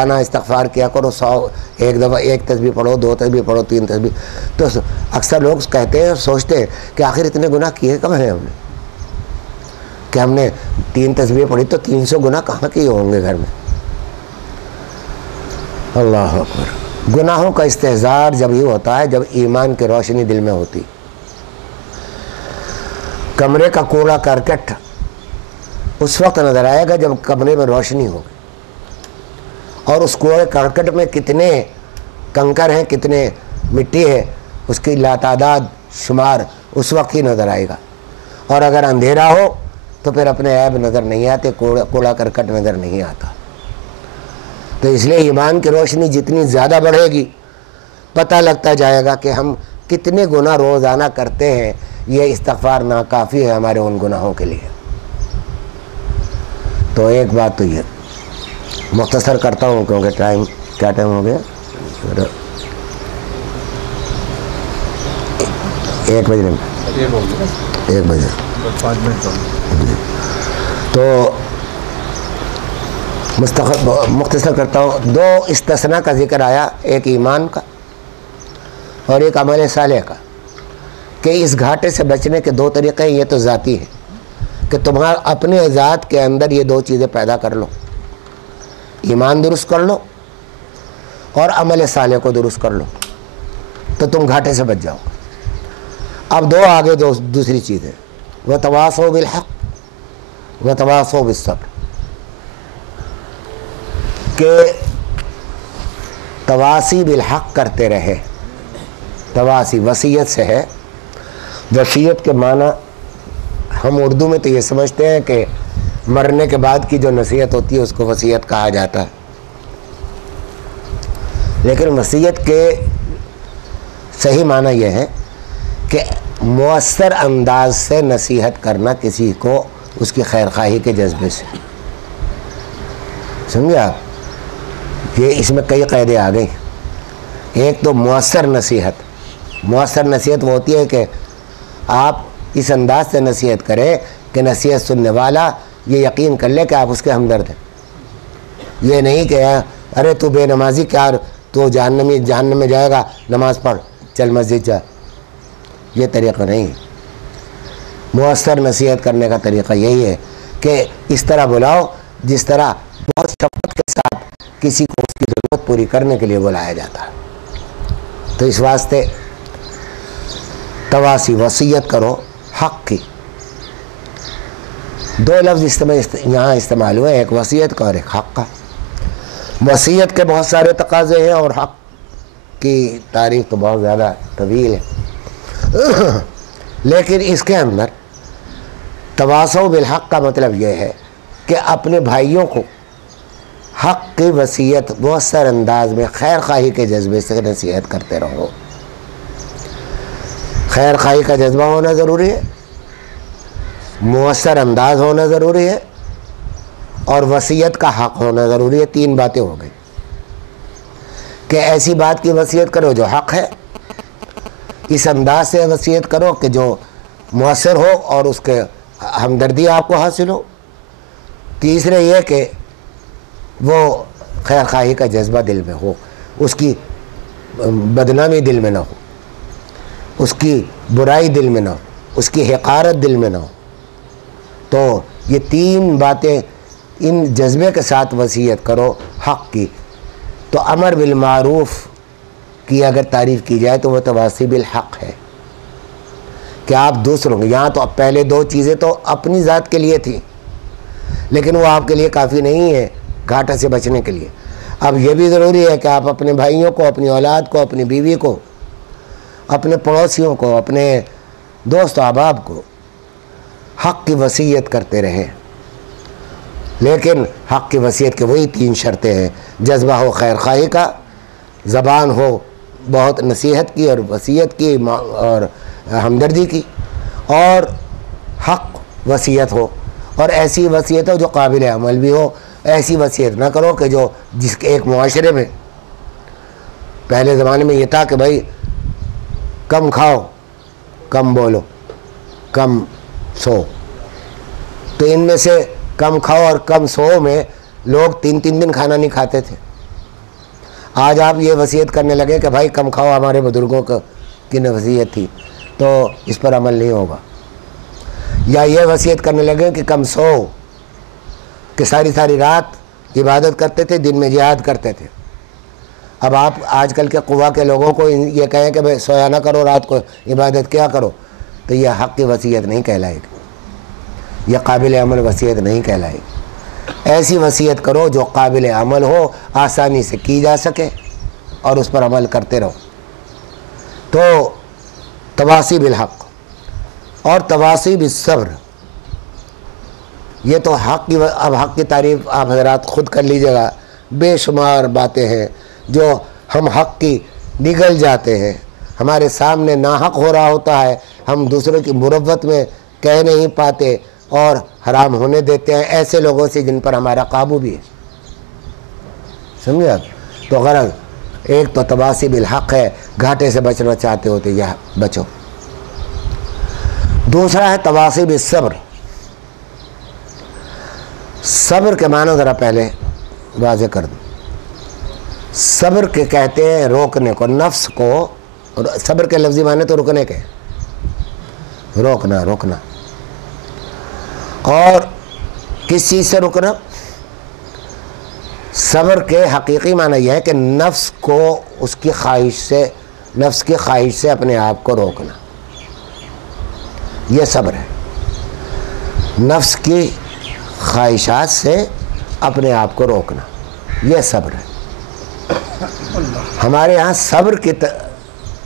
روزانہ استغفار کیا کرو، 100 ایک دفعہ 1 تسبیح پڑھو، 2 تسبیح پڑھو، 3 تسبیح. تو اکثر لوگ کہتے ہیں اور سوچتے ہیں کہ آخر اتنے گناہ کیے کب ہیں ہم نے کہ ہم نے 3 تسبیح پڑھی تو 300 گناہ کہاں کیے ہوں گے گھر میں. اللہ اکبر. گناہوں کا استحضار جب ہی ہوتا ہے جب ایمان کی روشنی دل میں ہوتی. کمرے کا کوڑا کرکٹ اس وقت نظر آئے گا جب کمرے میں روشنی ہوگی، اور اس کوڑے کرکٹ میں کتنے کنکر ہیں، کتنے مٹی ہے، اس کی لاتعداد شمار اس وقت ہی نظر آئے گا. اور اگر اندھیرا ہو تو پھر اپنے عیب نظر نہیں آتے، کوڑا کرکٹ نظر نہیں آتا. تو اس لیے ایمان کی روشنی جتنی زیادہ بڑھے گی پتہ لگتا جائے گا کہ ہم کتنے گناہ روزانہ کرتے ہیں. یہ استغفار ناکافی ہے ہمارے ان گناہوں کے لیے. تو ایک بات تو یہ مختصر کرتا ہوں کیونکہ کیا ٹائم ہو گیا، 1 بجے 1 بجے. تو مختصر کرتا ہوں. 2 استثناء کا ذکر آیا، ایک ایمان کا اور ایک عمل صالح کا، کہ اس گھاٹے سے بچنے کے 2 طریقے ہیں. یہ تو ذاتی ہے کہ تمہارا اپنے ذات کے اندر یہ 2 چیزیں پیدا کر لو، ایمان درست کر لو اور عمل صالح کو درست کر لو تو تم گھاٹے سے بچ جاؤ. اب 2 آگے دوسری چیز ہے، وتواصوا بالحق وتواصوا بالصبر، کہ تواصی بالحق کرتے رہے. تواصی وصیت سے ہے. وصیت کے معنی ہم اردو میں تو یہ سمجھتے ہیں کہ مرنے کے بعد کی جو نصیحت ہوتی ہے اس کو وصیت کہا جاتا ہے، لیکن وصیت کے صحیح معنی یہ ہے کہ مؤثر انداز سے نصیحت کرنا کسی کو اس کی خیر خواہی کے جذبے سے. سمجھے آپ؟ یہ اس میں کئی قاعدے آ گئے. ایک تو مؤثر نصیحت. مؤثر نصیحت وہ ہوتی ہے کہ آپ اس انداز سے نصیحت کریں کہ نصیحت سننے والا یہ یقین کر لے کہ آپ اس کے ہمدرد ہیں. یہ نہیں کہ ارے تو بے نمازی کیا، تو جہنم میں جائے گا، نماز پڑھ، چل مسجد جا. یہ طریقہ نہیں. مؤثر نصیحت کرنے کا طریقہ یہی ہے کہ اس طرح بلاؤ جس طرح بہت شفقت کے ساتھ کسی کو اس کی ضرورت پوری کرنے کے لیے بلایا جاتا ہے. تو اس واسطے تواسی وصیت کرو حق کی. 2 لفظ یہاں استعمال ہوئے، ایک وصیت کا اور ایک حق کا. وصیت کے بہت سارے تقاضے ہیں اور حق کی تاریخ تو بہت زیادہ طویل ہے، لیکن اس کے اندر تواصوا بالحق کا مطلب یہ ہے کہ اپنے بھائیوں کو حق کی وصیت مؤثر انداز میں خیر خواہی کے جذبے سے نصیحت کرتے رہو. خیر خواہی کا جذبہ ہونا ضروری ہے، مؤثر انداز ہونا ضروری ہے اور وصیت کا حق ہونا ضروری ہے. 3 باتیں ہو گئی کہ ایسی بات کی وصیت کرو جو حق ہے، اس انداز سے وصیت کرو کہ جو مؤثر ہو اور اس کے ہمدردی آپ کو حاصل ہو. تیسرے یہ کہ وہ خیر خواہی کا جذبہ دل میں ہو، اس کی بدنامی دل میں نہ ہو، اس کی برائی دل میں نہ ہو، اس کی حقارت دل میں نہ ہو. تو یہ 3 باتیں ان جذبے کے ساتھ وصیت کرو حق کی. تو امر بالمعروف کی اگر تعریف کی جائے تو وہ تواصی بالحق ہے کہ آپ دوسروں کو، یہاں تو اب پہلے 2 چیزیں تو اپنی ذات کے لیے تھیں لیکن وہ آپ کے لیے کافی نہیں ہے گھاٹے سے بچنے کے لیے. اب یہ بھی ضروری ہے کہ آپ اپنے بھائیوں کو، اپنی اولاد کو، اپنی بیوی کو، اپنے پڑوسیوں کو، اپنے دوست و احباب کو حق کی وصیت کرتے رہیں. لیکن حق کی وصیت کے وہی 3 شرطیں ہیں، جذبہ ہو خیر خواہی کا، زبان ہو بہت نصیحت کی اور وصیت کی اور ہمدردی کی، اور حق وصیت ہو، اور ایسی وصیت ہو جو قابل عمل بھی ہو. ایسی وصیت نہ کرو کہ جس کے ایک معاشرے میں پہلے زمانے میں یہ تھا کہ بھائی کم کھاؤ، کم بولو، کم سو. تو ان میں سے کم کھاؤ اور کم سو میں لوگ 3 دن کھانا نہیں کھاتے تھے. آج آپ یہ وصیت کرنے لگے کہ بھائی کم کھاؤ، ہمارے بزرگوں کی وصیت تھی، تو اس پر عمل نہیں ہوگا. یا یہ وصیت کرنے لگے کہ کم سو، کہ ساری ساری رات عبادت کرتے تھے، دن میں جہاد کرتے تھے. اب آپ آج کل کے قوا کے لوگوں کو یہ کہیں کہ بھائی سویا نہ کرو، رات کو عبادت کیا کرو، تو یہ حق کی وصیت نہیں کہلائے گی، یہ قابل عمل وصیت نہیں کہلائے گی. ایسی وصیت کرو جو قابل عمل ہو، آسانی سے کی جا سکے اور اس پر عمل کرتے رہو. تو تواصی بالحق اور تواصی بالصبر، یہ تو حق کی، اب حق کی تعریف آپ حضرات خود کر لیجیے گا. بے شمار باتیں ہیں جو ہم حق کی نگل جاتے ہیں، ہمارے سامنے ناحق ہو رہا ہوتا ہے، ہم دوسروں کی مروت میں کہہ نہیں پاتے اور حرام ہونے دیتے ہیں ایسے لوگوں سے جن پر ہمارا قابو بھی ہے. سمجھے آپ؟ تو غرض ایک تو تواصی بالحق ہے، گھاٹے سے بچنا چاہتے ہو تو یہ بچو. دوسرا ہے تواصی بالصبر. صبر کے معنی ذرا پہلے واضح کر دوں. صبر کے کہتے ہیں روکنے کو، نفس کو. صبر کے لفظی معنی تو رکنے کے، روکنا. اور کس چیز سے رکنا؟ صبر کے حقیقی معنی یہ ہے کہ نفس کو اس کی خواہش سے، نفس کی خواہش سے اپنے آپ کو روکنا، یہ صبر ہے. نفس کی خواہشات سے اپنے آپ کو روکنا، یہ صبر ہے. ہمارے ہاں صبر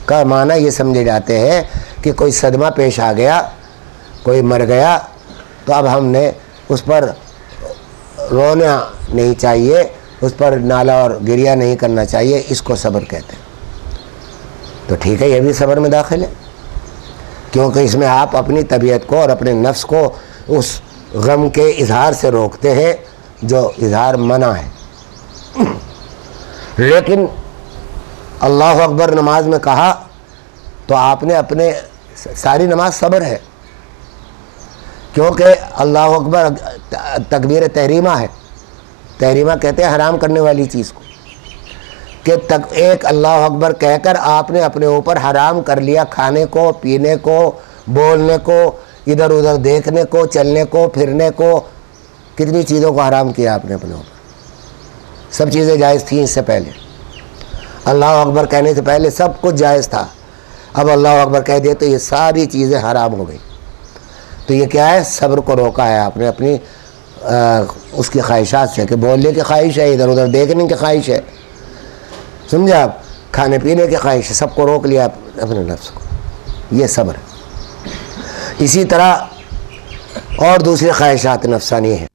کا معنی یہ سمجھے جاتے ہیں کہ کوئی صدمہ پیش آ گیا، کوئی مر گیا، تو اب ہم نے اس پر رونا نہیں چاہیے، اس پر نالا اور گریہ نہیں کرنا چاہیے، اس کو صبر کہتے ہیں. تو ٹھیک ہے، یہ بھی صبر میں داخل ہے، کیونکہ اس میں آپ اپنی طبیعت کو اور اپنے نفس کو اس غم کے اظہار سے روکتے ہیں جو اظہار منع ہے. لیکن اللہ اکبر نماز میں کہا تو آپ نے اپنے ساری نماز صبر ہے، کیونکہ اللہ اکبر تکبیر تحریمہ ہے. تحریمہ کہتے ہیں حرام کرنے والی چیز کو، کہ ایک اللہ اکبر کہہ کر آپ نے اپنے اوپر حرام کر لیا، کھانے کو، پینے کو، بولنے کو، ادھر ادھر دیکھنے کو، چلنے کو، پھرنے کو، کتنی چیزوں کو حرام کیا آپ نے اپنے اوپر. سب چیزیں جائز تھیں اس سے پہلے، اللہ اکبر کہنے سے پہلے سب کچھ جائز تھا. اب اللہ اکبر کہہ دیا تو یہ ساری چیزیں حرام ہو گئی. تو یہ کیا ہے؟ صبر کو روکا ہے آپ نے اپنی اس کی خواہشات سے، کہ بولنے کی خواہش ہے، ادھر ادھر دیکھنے کی خواہش ہے، سمجھے آپ، کھانے پینے کی خواہش ہے، سب کو روک لیا اپنے نفس کو، یہ صبر ہے. اسی طرح اور دوسری خواہشات نفسانی ہیں.